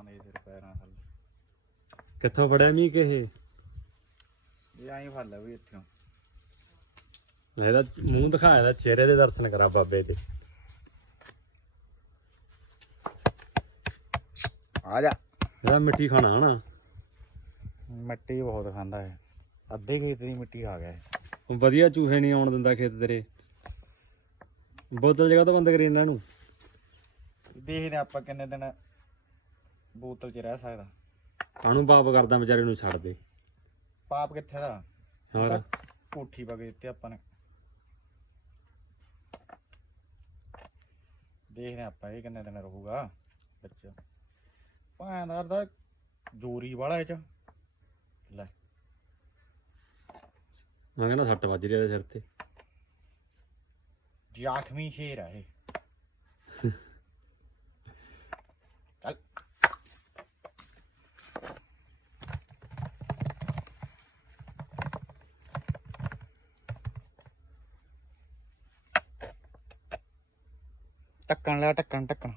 ਥਾਂ ਦੇ ਫਿਰ ਪੈਰਾਂ ਥੱਲੇ। ਕਿੱਥੋਂ ਫੜਿਆ ਮੀਂਹ ਕਿ ਇਹ? ਇਹ ਐਂ ਫੜ ਲੈ ਵੀ ਇੱਥੋਂ। ਇਹਦਾ ਮੂੰਹ ਦਿਖਾ ਇਹਦਾ ਚਿਹਰੇ ਦੇ ਦਰਸ਼ਨ ਕਰਾ ਬਾਬੇ ਦੇ। ਆ ਜਾ। ਇਹਦਾ ਮਿੱਟੀ ਖਾਣਾ ਹਨਾ? ਮਿੱਟੀ ਬਹੁਤ ਖਾਂਦਾ ਹੈ ਅੱਧੇ ਖੇਤ ਦੀ ਮਿੱਟੀ ਖਾ ਗਿਆ ਇਹ। ਵਧੀਆ ਚੂਹੇ ਨਹੀਂ ਆਉਣ ਦਿੰਦਾ ਖੇਤ ਤੇਰੇ। ਬੋਤਲ ਜਗ੍ਹਾ ਤੋਂ ਬੰਦ ਕਰੀ ਇਹਨਾਂ ਨੂੰ। ਦੇਖਦੇ ਆਪਾਂ ਕਿੰਨੇ ਦਿਨ ਬੋਤਲ 'ਚ ਰਹਿ ਸਕਦਾ। ਕਾਹਨੂੰ ਪਾਪ ਕਰਦਾ ਵਿਚਾਰੇ ਨੂੰ ਛੱਡ ਦੇ? ਪਾਪ ਕਿੱਥੇ ਦਾ? ਹੋਰ? ਕੋਠੀ ਪਾ ਕੇ ਦਿੱਤੇ ਆਪਾਂ ਨੇ। ਦੇਖਦੇ ਆਪਾਂ ਇਹ ਕਿੰਨੇ ਦਿਨ ਰਹੂਗਾ ਬੱਚਾ ਭਾਂਦਾਰ ਦਾ ਜੋਰੀ ਵਾਲਾ ਇਹ ਚ। ਲੈ। ਮੈਂ ਕਹਿੰਦਾ ਸੱਟ ਵੱਜ ਰਿਹਾ ਇਹਦੇ ਸਿਰ ਤੇ। ਜ਼ਖਮੀ ਸ਼ੇਰ ਆ ਇਹ। ਟੱਕਣ ਲਿਆ ਟੱਕਣ ਟੱਕਣ।